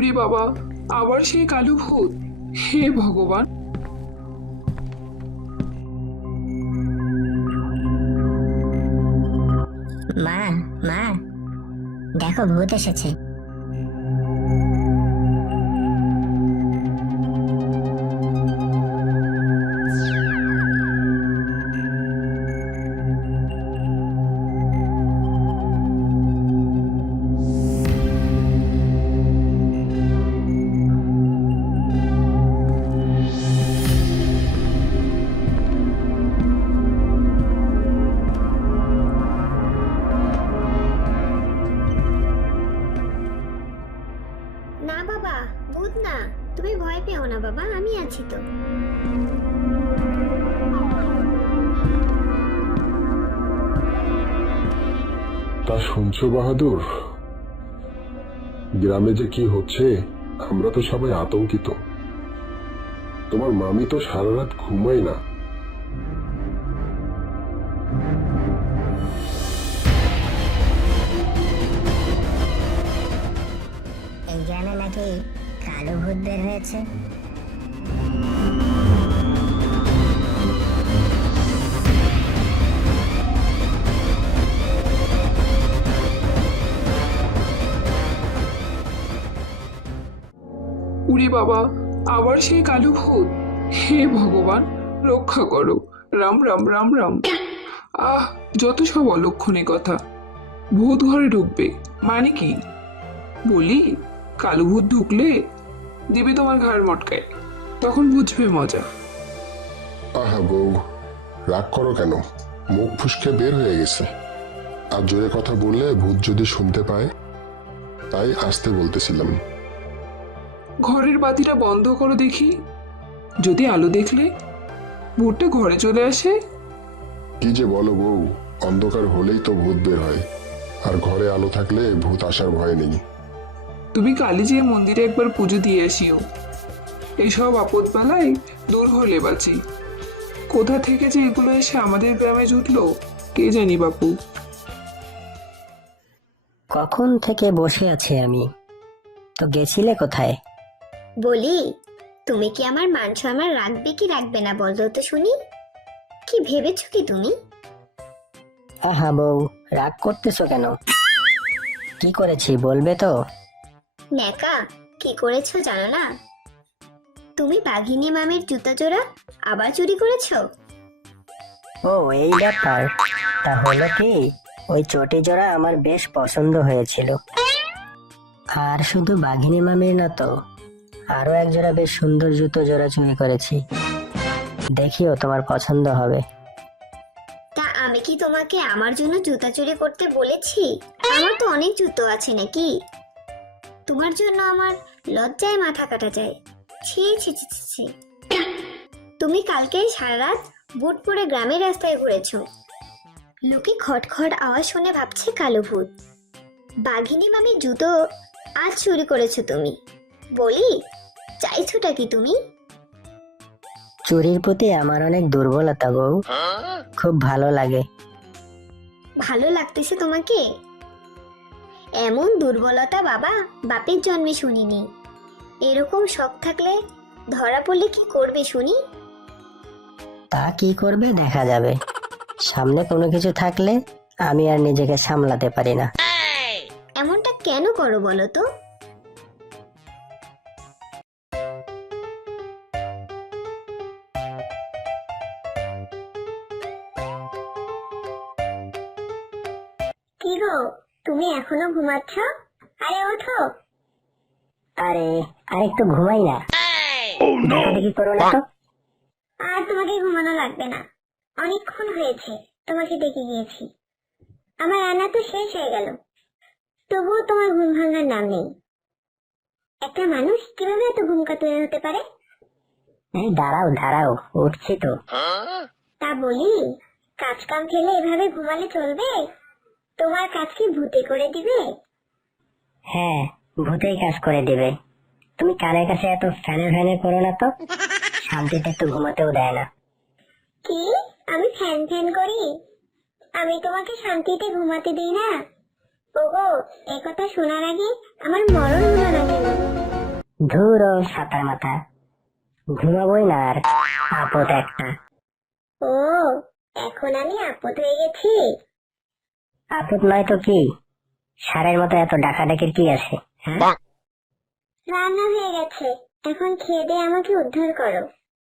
উরে বাবা, আবার সেই কালো ভূত! হে ভগবান! মা, মা, দেখো ভূত এসেছে। না বাবা, ভূত না। তুমি ভয় পেও না বাবা, আমি আছি তো। তা শুনছো বাহাদুর, গ্রামে যে কি হচ্ছে আমরা তো সবাই আতঙ্কিত। তোমার মামি তো সারা রাত ঘুমায় না। এই গ্রামে নাকি কালো ভূত বের হয়েছে। উরে বাবা, আবার সেই কালো ভূত! হে ভগবান, রক্ষা করো! রাম রাম রাম রাম! আহ, যত সব অলক্ষণে কথা! ভূত ঘরে ঢুকবে মানে কি? বলি, কালো ভূত ঢুকলে দিবে তোমার ঘাড় মটকায়, তখন বুঝবে মজা। আহা বউ, রাগ করো কেন? মুখ ফুসকে বের হয়ে গেছে। আর জোরে কথা বললে ভূত যদি শুনতে পায়, তাই আসতে বলতেছিলাম। ঘরের বাতিটা বন্ধ করো দেখি। যদি আলো দেখলে ভূতটা ঘরে চলে আসে। কি যে বলো বউ, অন্ধকার হলেই তো ভূত বের হয়, আর ঘরে আলো থাকলে ভূত আসার ভয় নেই। তুমি কালী যে মন্দিরে একবার পুজো দিয়ে আসিও। এসব আপদ বেলায় দূর হলে বাঁচি। কোথা থেকে যে এগুলো এসে আমাদের গ্রামে জুটলো কে জানি বাপু। কখন থেকে বসে আছি আমি, তো গেছিলে কোথায়? বলি, তুমি কি আমার মান সম্মান রাখবে কি রাখবে না বলো তো শুনি। কি ভেবেছো কি তুমি? আহা বউ, রাগ করতেছো কেন? কি করেছি বলবে তো? ন্যাকা, কি করেছো জানো না? তুমি বাঘিনী মামির জুতা জোড়া আবার চুরি করেছো। ও এই ব্যাপার। তাহলে কি ওই চটি জোড়া আমার বেশ পছন্দ হয়েছিল। আর শুধু বাঘিনী মামির না তো, আরো এক জোড়া বেশ সুন্দর জুতো জোড়া চুরি করেছি। দেখিও তোমার পছন্দ হবে। তা আমি কি তোমাকে আমার জন্য জুতা চুরি করতে বলেছি? আমার তো অনেক জুতো আছে নাকি? তোমার জন্য আমার লজ্জায় মাথা কাটা যায়। ছি ছি ছি ছি ছি। তুমি কালকে সারা রাত বুট পরে গ্রামের রাস্তায় ঘুরেছো। লোকে খটখট আওয়াজ শুনে ভাবছে কালো ভূত। বাঘিনী মামি জুতো আজ চুরি করেছো তুমি। বলি, চাইছোটা কি তুমি? চুরির প্রতি আমার অনেক দুর্বলতা বউ, খুব ভালো লাগে। ভালো লাগতেছে তোমাকে? এমন দুর্বলতা বাবা বাপের জন্মে শুনিনি। এরকম শখ থাকলে ধরা পড়লে কি করবে শুনি? তা কি করবে দেখা যাবে। সামনে কোনো কিছু থাকলে আমি আর নিজেকে সামলাতে পারি না। এমনটা কেন করো বলো তো? কি গো, তুমি এখনো ঘুমাচ্ছ? আরে ওঠো। আরে আরেকটু ঘুমাই না, দেখি করো না তো। আর তোমাকে ঘুমানো লাগবে না, অনেকক্ষণ হয়েছে তোমাকে ডেকে গিয়েছি। আমার রান্না তো শেষ হয়ে গেল, তবুও তোমার ঘুম ভাঙার নাম নেই। একটা মানুষ কিভাবে এত ঘুম কাতুরে হতে পারে? এই দাঁড়াও দাঁড়াও, উঠছি তো। তা বলি, কাজ কাম ফেলে এভাবে ঘুমালে চলবে? তোমার কাজ কি ভূতে করে দিবে? হ্যাঁ, ভূতেই কাজ করে দিবে। তুমি কানের কাছে এত ফ্যানে ফ্যানে করো না তো, শান্তিতে একটু ঘুমাতেও দেয় না। কি, আমি ফ্যান ফ্যান করি? আমি তোমাকে শান্তিতে ঘুমাতে দিই না? ওগো, এই কথা শোনার আগে আমার মরণ হলো না কেন? ধুর ও সাতার মাথা, ঘুমাবই না আর, আপদ একটা। ও, এখন আমি আপদ হয়ে গেছি। আপদ নয় তো কি, সারের মতো এত ডাকাডাকির কি আছে? হ্যাঁ, রান্না হয়ে গেছে, এখন খেয়ে দিয়ে আমাকে উদ্ধার করো।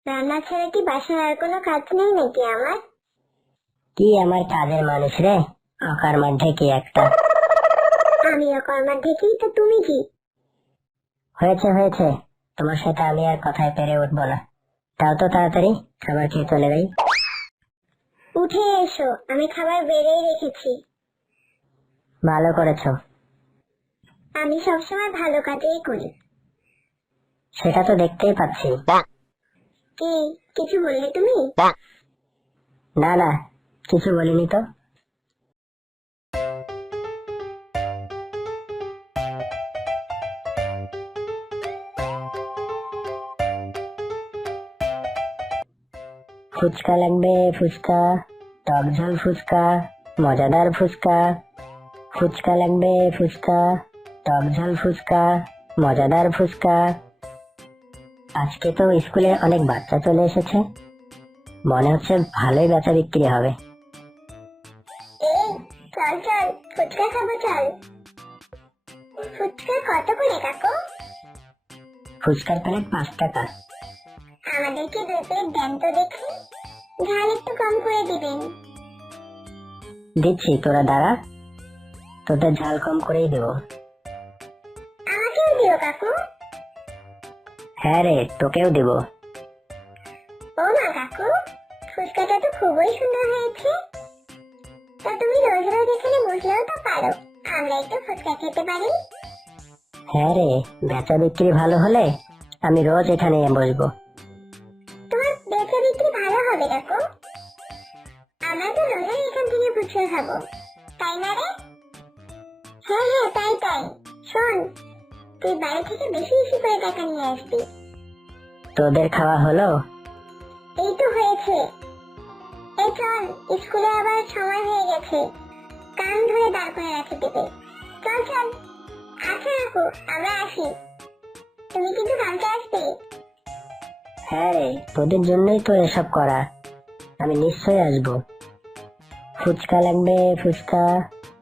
রান্না ছাড়া কি বাসার আর কোনো কাজ নেই নাকি আমার? কি আমার কাজের মানুষ রে, অকার ঢেকি একটা। আমি অকর্মার দেখি তো তুমি কি? হয়েছে হয়েছে, তোমার সাথে আমি আর কথায় পেরে উঠবো না। তাও তো তাড়াতাড়ি খাবার খেয়ে চলে যাই। উঠে এসো, আমি খাবার বেড়েই রেখেছি। ভালো করেছো। আমি সবসময় ভালো কাজই করি। সেটা তো দেখতেই পাচ্ছি। কি, কিছু বললে তুমি? না না, কিছু বলিনি তো। ফুচকা লাগবে, ফুচকা, টক ঝাল ফুচকা, মজাদার ফুচকা। ফুচকা লাগবে, ফুচকা, টক ঝাল ফুচকা, মজাদার ফুচকা। আজকে তো স্কুলে অনেক বাচ্চা চলে এসেছে, মনে হচ্ছে ভালোই বেচা বিক্রি হবে। এই, চল চল, ফুচকা খাবো চল। ফুচকা কত করে কাকু? ফুচকার প্লেট 5 টাকা। আমাদেরকে 2 প্লেট দেন তো দেখি, ঝাল একটু কম করে দিবেন। দিচ্ছি, তোরা দাঁড়া, তোদের ঝাল কম করেই দেবো। আমাকেও দিও কাকু। হ্যাঁ রে, তোকেও দেবো। ও মা কাকু, ফুচকাটা তো খুবই সুন্দর হয়েছে। তা তুমি রোজ রোজ এখানে বসলেও তো পারো, আমরা একটু ফুচকা খেতে পারি। হ্যাঁ রে, বেচা বিক্রি ভালো হলে আমি রোজ এখানে বসবো। তোমার বেচা বিক্রি ভালো হবে কাকু, আমরা তো রোজই এখান থেকে ফুচকা খাবো, তাই না রে? হ্যাঁ হ্যাঁ, তাই তাই। শোন, তুই বাড়ি থেকে বেশি বেশি করে টাকা নিয়ে আসবি। তোদের খাওয়া হলো? এই তো হয়েছে। এই চল, স্কুলে আবার সময় হয়ে গেছে, কান ধরে দাঁড় করে রাখে দেবে। চল চল। আচ্ছা কাকু, আমরা আসি, তুমি কিন্তু কালকে আসবে। হ্যাঁ রে, তোদের জন্যই তো এসব করা, আমি নিশ্চয়ই আসবো। ফুচকা লাগবে, ফুচকা,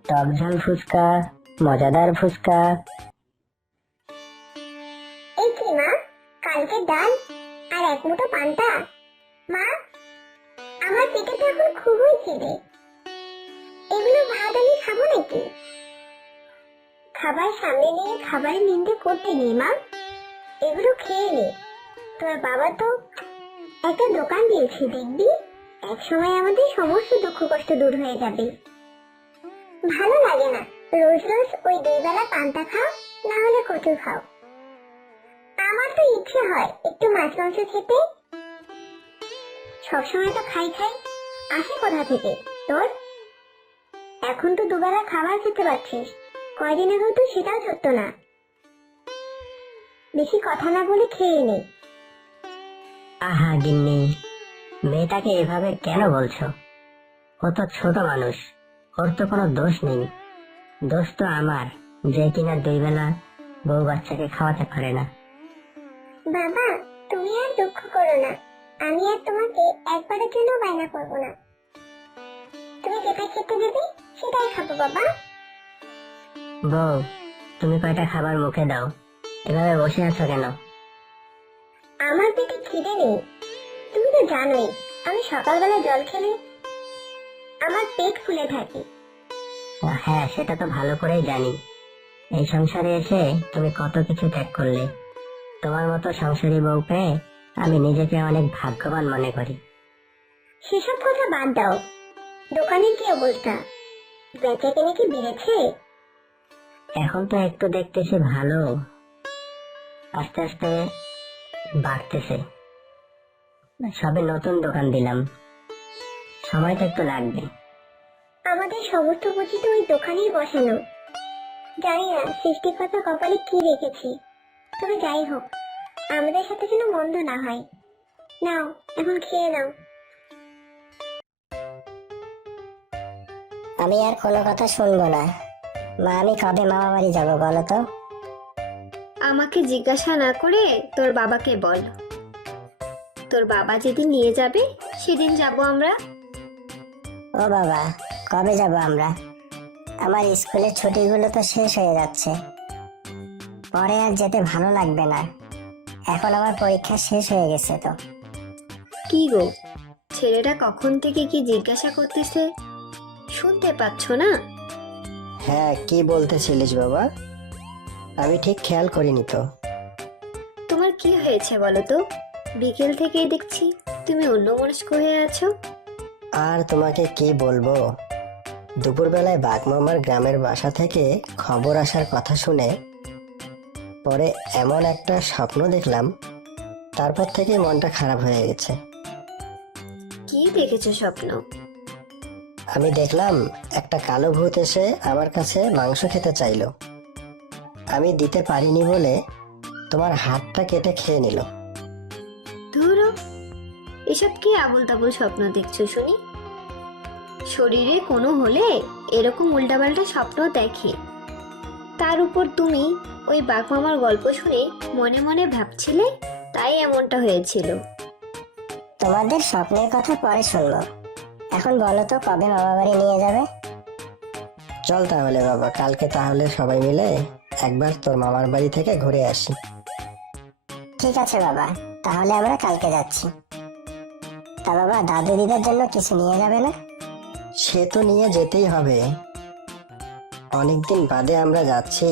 টক ঝাল ফুচকা, মজাদার ফুচকা। এই কি মা, কালকে ডাল আর 1 মুঠো পান্তা? মা, আমার পেটে তো এখন খুবই খিদে, এগুলো ভাত আমি খাবো নাকি? খাবার সামনে নিয়ে খাবারের নিন্দে করতে নেই মা, এগুলো খেয়ে নে। তোর বাবা তো একটা দোকান দিয়েছে, দেখবি একসময় আমাদের সমস্ত দুঃখ কষ্ট দূর হয়ে যাবে। ভালো লাগে না রোজ রোজ ওই 2 বেলা পান্তা খাও, না হলে কচু খাও। আমার তো ইচ্ছে হয় একটু মাছ মাংস খেতে, সবসময় তো খাই খাই, আসে কোথা থেকে তোর? এখন তো 2 বেলা খাবার খেতে পারছিস, কয়দিন আগে তো সেটাও চলত না। বেশি কথা না বলে খেয়ে নে। আহা গিন্নি, মেয়েটাকে এভাবে কেন বলছো? ও তো ছোট মানুষ, ওর তো কোনো দোষ নেই। দোষ তো আমার, যে কিনা 2 বেলা বউ বাচ্চাকে খাওয়াতে পারে না। বাবা, তুমি আর দুঃখ করো না, আমি আর তোমাকে একবারের জন্য বায়না করবো না। তুমি যেটা খেতে দেবে সেটাই খাবো বাবা। বউ, তুমি কয়টা খাবার মুখে দাও, এভাবে বসে আছো কেন? আমার পেটে খিদে নেই, তুমি তো জানোই আমি সকালবেলা জল খেলে আমার পেট ফুলে থাকে। হ্যাঁ, সেটা তো ভালো করেই জানি। এই সংসারে এসে তুমি কত কিছু ত্যাগ করলে, তোমার মতো সংসারী বউ পেয়ে আমি নিজেকে অনেক ভাগ্যবান মনে করি। সেসব কথা বাদ দাও, দোকানের কি অবস্থা, বেচা কেনা কি বেড়েছে? এখন তো একটু দেখতেছি ভালো, আস্তে আস্তে বাড়তেছে। সবে নতুন দোকান দিলাম, সময়টা একটু লাগবে। আমাদের সমস্ত পুঁজি তো ওই দোকানেই বসানো, জানি না সৃষ্টিকর্তা কপালে কি রেখেছি। তবে যাই হোক, আমাদের সাথে যেন মন্দ না হয়। নাও, এখন খেয়ে নাও। আমি আর কোনো কথা শুনবো না। মা, আমি কবে মামা বাড়ি যাবো বলো তো? আমাকে জিজ্ঞাসা না করে তোর বাবাকে বল। তোর বাবা যেদিন নিয়ে যাবে সেদিন যাব আমরা। ও বাবা, কবে যাব আমরা? আমার স্কুলের ছুটিগুলো তো শেষ হয়ে যাচ্ছে, পরে আর যেতে ভালো লাগবে না। এখন আমার পরীক্ষা শেষ হয়ে গেছে তো। কি গো, ছেলেটা কখন থেকে কি জিজ্ঞাসা করতেছে শুনতে পাচ্ছ না? হ্যাঁ, কি বলতেছিলিস বাবা? আমি ঠিক খেয়াল করিনি তো। তোমার কি হয়েছে বলো তো? বিকেল থেকেই দেখছি তুমি অন্যমনস্ক হয়ে আছো। আর তোমাকে কি বলবো, দুপুরবেলায় বাঘমামার গ্রামের বাসা থেকে খবর আসার কথা শুনে পরে এমন একটা স্বপ্ন দেখলাম, তারপর থেকে মনটা খারাপ হয়ে গেছে। কি দেখেছো স্বপ্ন? আমি দেখলাম একটা কালো ভূত এসে আমার কাছে মাংস খেতে চাইলো। আমি দিতে পারিনি বলে তোমার হাতটা কেটে খেয়ে নিল। ধুরো, এসব কি আবোল তাবোল স্বপ্ন দেখছো শুনি? শরীরে কোনো হলে এরকম উল্টাপাল্টা স্বপ্ন দেখে। তার উপর তুমি ওই বাঘমামার গল্প শুনে মনে মনে ভাবছিলে, তাই এমনটা হয়েছিল। তোমাদের স্বপ্নের কথা পরে শুনবো, এখন বলো তো কবে মামা বাড়ি নিয়ে যাবে? চল তাহলে বাবা, কালকে তাহলে সবাই মিলে একবার তোর মামার বাড়ি থেকে ঘুরে আসি। ঠিক আছে বাবা, তাহলে আমরা কালকে যাচ্ছি। তা বাবা, দাদু দিদার জন্য কিছু নিয়ে যাবে না? সে তো নিয়ে যেতেই হবে, অনেকদিন বাদে আমরা যাচ্ছি।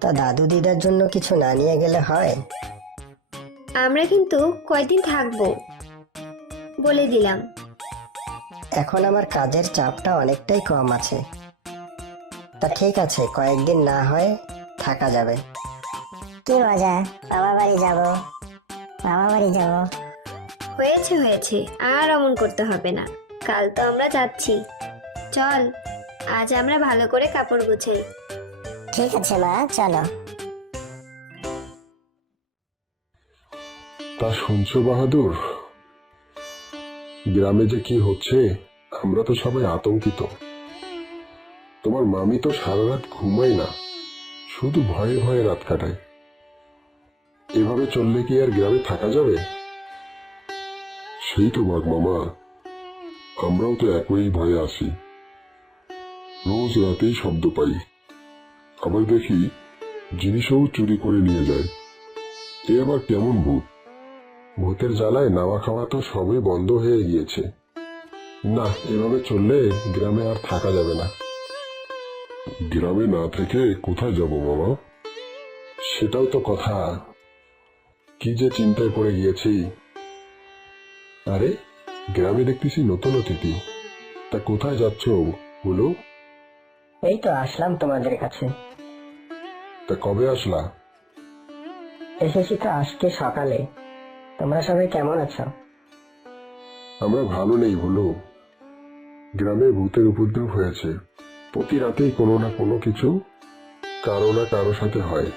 তা দাদু দিদার জন্য কিছু না নিয়ে গেলে হয়? আমরা কিন্তু কয়দিন থাকবো বলে দিলাম। এখন আমার কাজের চাপটা অনেকটাই কম আছে। তা ঠিক আছে, কয়েকদিন না হয় থাকা যাবে। কি মজা, মামা বাড়ি যাব, মামা বাড়ি যাব। হয়েছে হয়েছে, আর অমন করতে হবে না। কাল তো আমরা যাচ্ছি, চল আজ আমরা ভালো করে কাপড় গুছাই। ঠিক আছে মা, চলো। তা শুনছো বাহাদুর, গ্রামে যে কি হচ্ছে আমরা তো সবাই আতঙ্কিত। তোমার মামি তো সারা রাত ঘুমায় না, শুধু ভয়ে ভয়ে রাত কাটায়। এভাবে চললে কি আর গ্রামে থাকা যাবে? সেই তো বাঘ মামা, আমরাও তো একই ভয়ে আছি। রোজ রাতেই শব্দ পাই, আবার দেখি জিনিসও চুরি করে নিয়ে যায়। এ আবার কেমন ভূত? ভূতের জ্বালায় নাওয়া খাওয়া তো সবই বন্ধ হয়ে গিয়েছে। না, এভাবে চললে গ্রামে আর থাকা যাবে না। গ্রামে না থেকে কোথায় যাব মামা? সেটাও তো কথা, কি যে চিন্তায় পড়ে গিয়েছি। আরে, গ্রামে দেখতেছি নতুন অতিথি। তা কোথায় যাচ্ছ বলো? এই তো আসলাম তোমাদের কাছে। তা কবে আসলা? এসেছি তো আজকে সকালে। তোমরা সবাই কেমন আছো? আমরা ভালো নেই বলো। গ্রামে ভূতের উপদ্রব হয়েছে, প্রতি রাতেই কোনো না কোনো কিছু কারো না কারো সাথে হয়।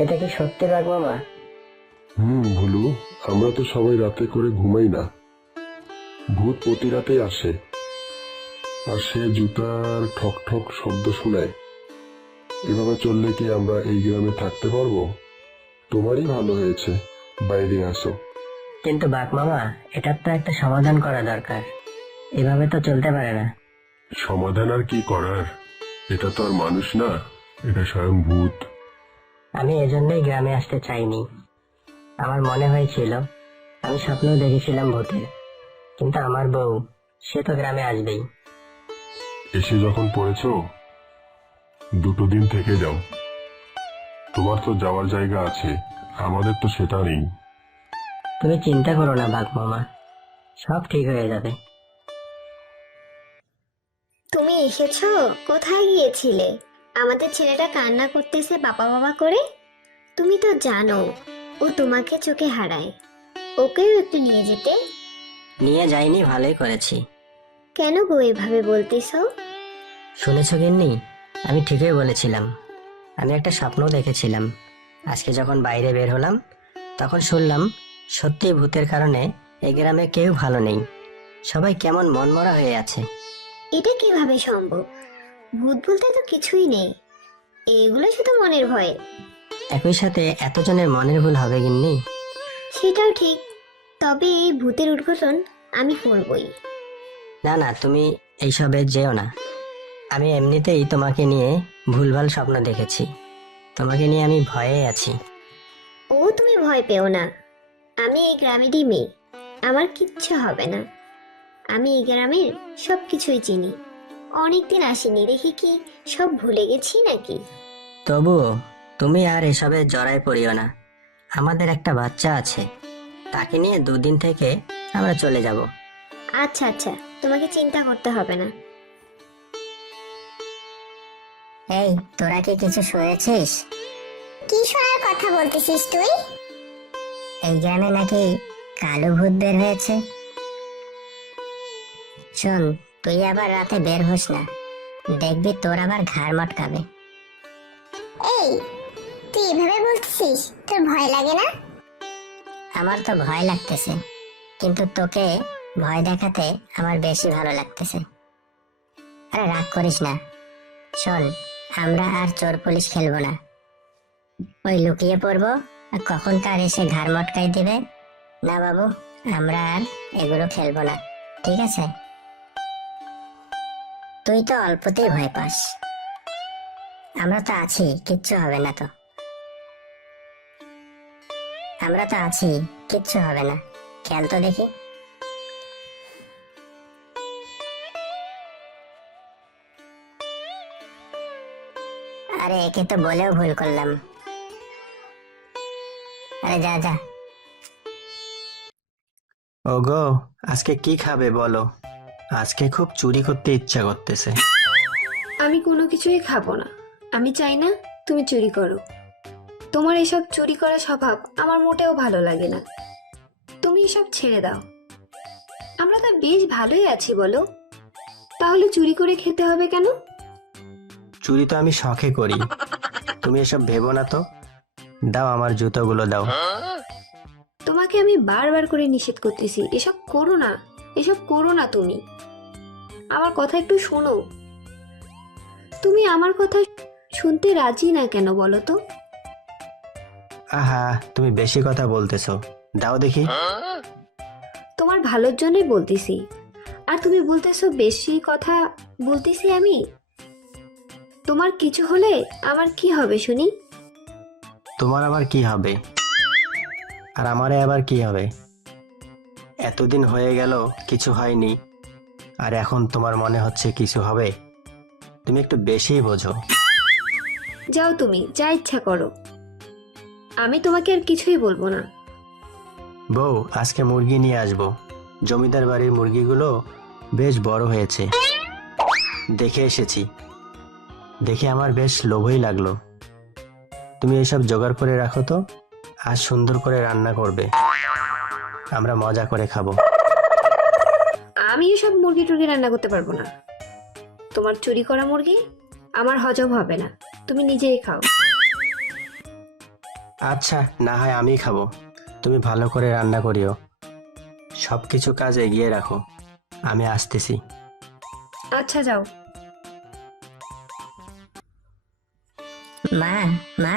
এটা কি সত্যি বাঘমামা? ভুলু, আমরা তো সবাই রাতে করে ঘুমাই না। ভূত প্রতি রাতেই আসে, আর সে জুতার ঠক ঠক শব্দ শোনায়। এভাবে চললে কি আমরা এই গ্রামে থাকতে পারবো? তোমারই ভালো হয়েছে বাইরে আসো। কিন্তু বাঘমামা, এটার তো একটা সমাধান করা দরকার। এভাবে তো চলতে পারে না। সমাধান আর কি করার? এটা তো আর মানুষ না, এটা স্বয়ং ভূত। আমি এজন্যই গ্রামে আসতে চাইনি। আমার মনে হয়েছিল, আমি স্বপ্নেও দেখেছিলাম ভূতের, কিন্তু আমার বউ, সে তো গ্রামে আসবেই। এসে যখন পড়েছো, 2 দিন থেকে যাও। তোমার তো যাওয়ার জায়গা আছে, আমাদের তো সেটা নেই। তুমি চিন্তা করো না বাঘমামা, সব ঠিক হয়ে যাবে। তুমি এসেছো? কোথায় গিয়েছিলে? আমাদের ছেলেটা কান্না করতেছে বাবা বাবা করে। তুমি তো জানো ও তোমাকে চোখে হারায়, ওকেও একটু নিয়ে যেতে। নিয়ে যাইনি, ভালোই করেছি। কেন গো এভাবে বলতেছো? শুনেছো গিন্নি, আমি ঠিকই বলেছিলাম। আমি একটা স্বপ্ন দেখেছিলাম। আজকে যখন বাইরে বের হলাম, তখন শুনলাম সত্যি ভূতের কারণে এই গ্রামে কেউ ভালো নেই, সবাই কেমন মনমরা হয়ে আছে। এটা কিভাবে সম্ভব? ভূত বলতে তো কিছুই নেই। এগুলো শুধু মনের ভয়ে। একই সাথে এতজনের মনের ভুল হবে গিন্নি? সেটাও ঠিক, তবে এই ভূতের উদ্ঘাটন আমি করবই। না না, তুমি এইসবে যেও না। আমি এমনিতেই তোমাকে নিয়ে ভুলভাল স্বপ্ন দেখেছি। তোমাকে নিয়ে আমি ভয়ে আছি। ও তুমি ভয় পেও না, আমি এই গ্রামেরই মেয়ে, আমার কিচ্ছু হবে না। আমি এই গ্রামের সব কিছুই চিনি, অনেকদিন আসিনি দেখে কি সব ভুলে গেছি নাকি? তবুও তুমি আর এসবে জড়ায় পড়িও না। আমাদের একটা বাচ্চা আছে, তাকে নিয়ে 2 দিন থেকে আমরা চলে যাব। আচ্ছা আচ্ছা, তোমাকে চিন্তা করতে হবে না। এই, তোরা কি কিছু শুনেছিস? কি শোনার কথা বলতেছিস তুই? এই গ্রামে নাকি কালো ভূত বের হয়েছে। শোন, তুই আবার রাতে বের হোস না, দেখবি তোর আবার ঘাড় মটকাবে। এই, তুই এভাবে বলছিস, তোর ভয় লাগে না? আমার তো ভয় লাগতেছে, কিন্তু তোকে ভয় দেখাতে আমার বেশি ভালো লাগতেছে। আরে রাগ করিস না। শোন, আমরা আর চোর পুলিশ খেলবো না। ওই লুকিয়ে পড়বো আর কখন কার এসে ঘাড় মটকাই দিবে। না বাবু, আমরা আর এগুলো খেলবো না, ঠিক আছে? তুই তো অল্পতেই ভয় পাস, আমরা তো আছি, কিচ্ছু হবে না তো। আমরা তো আছি, কিচ্ছু হবে না, খেল তো দেখি। আরে একে তো বলেও ভুল করলাম। আরে যা যা। ওগো, আজকে কি খাবে বলো? আজকে খুব চুরি করতে ইচ্ছা করতেছে। আমি কোনো কিছুই খাবো না। আমি চাই না তুমি চুরি করো। তোমার এসব চুরি করা স্বভাব আমার মোটেও ভালো লাগে না। তুমি এসব ছেড়ে দাও। আমরা তো বেশ ভালোই আছি বলো, তাহলে চুরি করে খেতে হবে কেন? চুরি তো আমি শখে করি, তুমি এসব ভেবো না তো। দাও আমার জুতোগুলো দাও। তোমাকে আমি বারবার করে নিষেধ করতেছি, এসব করো না, এসব করো না। তুমি আমার কথা একটু শোনো। তুমি আমার কথা শুনতে রাজি না কেন বলো তো? আহা, তুমি বেশি কথা বলতেছো, দাও দেখি। তোমার ভালোর জন্যই বলতেছি, আর তুমি বলতেছো বেশি কথা বলতেছি আমি। তোমার কিছু হলে আমার কি হবে শুনি? তোমার আবার কি হবে? আর আমারে আবার কি হবে? এতদিন হয়ে গেল কিছু হয়নি, আর এখন তোমার মনে হচ্ছে কিছু হবে? তুমি একটু বেশিই বোঝো। যাও, তুমি যা ইচ্ছা করো, আমি তোমাকে আর কিছুই বলবো না। বউ, আজকে মুরগি নিয়ে আসবো। জমিদার বাড়ির মুরগিগুলো বেশ বড় হয়েছে, দেখে এসেছি। দেখে আমার বেশ লোভই লাগলো। তুমি এসব জোগাড় করে রাখো তো, আজ সুন্দর করে রান্না করবে, আমরা মজা করে খাবো। আমি এসব মুরগি টুরগি রান্না করতে পারবো না। তোমার চুরি করা মুরগি আমার হজম হবে না, তুমি নিজেই খাও। আচ্ছা, না হয় আমি খাবো, তুমি ভালো করে রান্না করিও। সবকিছু কাজ এগিয়ে রাখো, আমি আসতেছি। আচ্ছা যাও। মা, মা,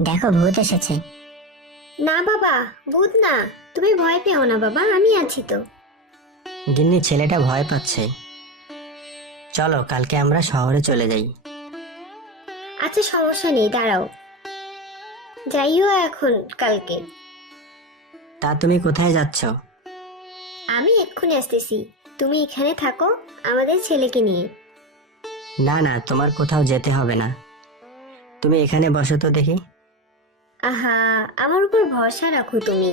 দেখো ভূত এসেছে। না বাবা, ভূত না, তুমি ভয় পেও না বাবা, আমি আছি তো। গিন্নি, ছেলেটা ভয় পাচ্ছে। চলো কালকে আমরা শহরে চলে যাই। আচ্ছা সমস্যা নেই, দাঁড়াও, যাইও এখন কালকে। তা তুমি কোথায় যাচ্ছ? আমি এক্ষুনি আসতেছি, তুমি এখানে থাকো আমাদের ছেলেকে নিয়ে। না না, তোমার কোথাও যেতে হবে না, তুমি এখানে বসো তো দেখি। আহা, আমার উপর ভরসা রাখো তুমি,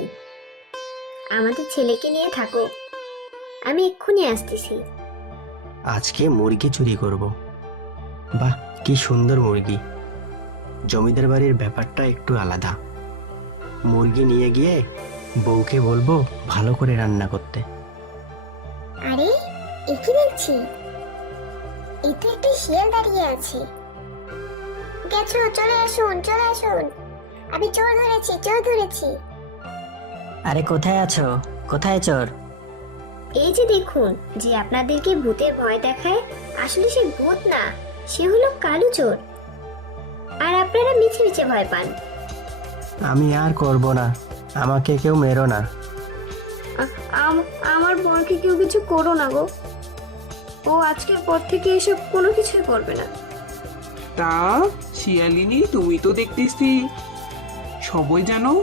আমাদের ছেলেকে নিয়ে থাকো, আমি এক্ষুনি আসতেছি। আজকে মুরগি চুরি করব। বাহ, কি সুন্দর মুরগি! জমিদার বাড়ির ব্যাপারটা একটু আলাদা। মুরগি নিয়ে গিয়ে বউকে বলবো ভালো করে রান্না করতে। আরে এ কি দেখছি, এই তো একটা শিয়াল দাঁড়িয়ে আছে। গেছো, চলে আসুন চলে আসুন, আমি চোর ধরেছি, চোর ধরেছি। আরে কোথায় আছো? কোথায় চোর? এই যে দেখুন, যে আপনাদেরকে ভূতের ভয় দেখায়, আসলে সে ভূত না, সে হলো কালু চোর। আর আপনারা মিছে মিছে ভয় পান। আমি আর করব না, আমাকে কেউ মেরো না। আমার বোনকে কেউ কিছু করো না গো, ও আজকের পর থেকে এসব কোনো কিছুই করবে না। তা শিয়ালিনী, তুমি তো দেখতেছি সবই জানো,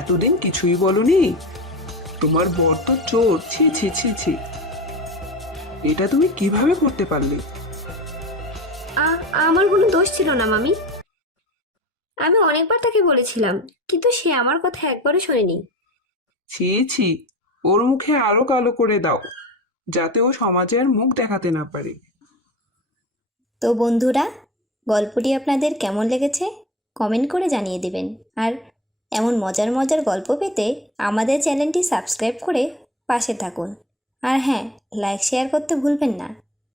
এতদিন কিছুই বলনি। তোমার বর তো চোর, ছি ছি ছি ছি। এটা তুমি কিভাবে করতে পারলে? আমার কোনো দোষ ছিল না মামি, আমি অনেকবার তাকে বলেছিলাম, কিন্তু সে আমার কথা একবারও শোনেনি। ছি ছি, ওর মুখে আরো কালো করে দাও, যাতে ও সমাজে আর মুখ দেখাতে না পারে। তো বন্ধুরা, গল্পটি আপনাদের কেমন লেগেছে কমেন্ট করে জানিয়ে দিবেন। আর এমন মজার মজার গল্প পেতে আমাদের চ্যানেলটি সাবস্ক্রাইব করে পাশে থাকুন। আর হ্যাঁ, লাইক শেয়ার করতে ভুলবেন না।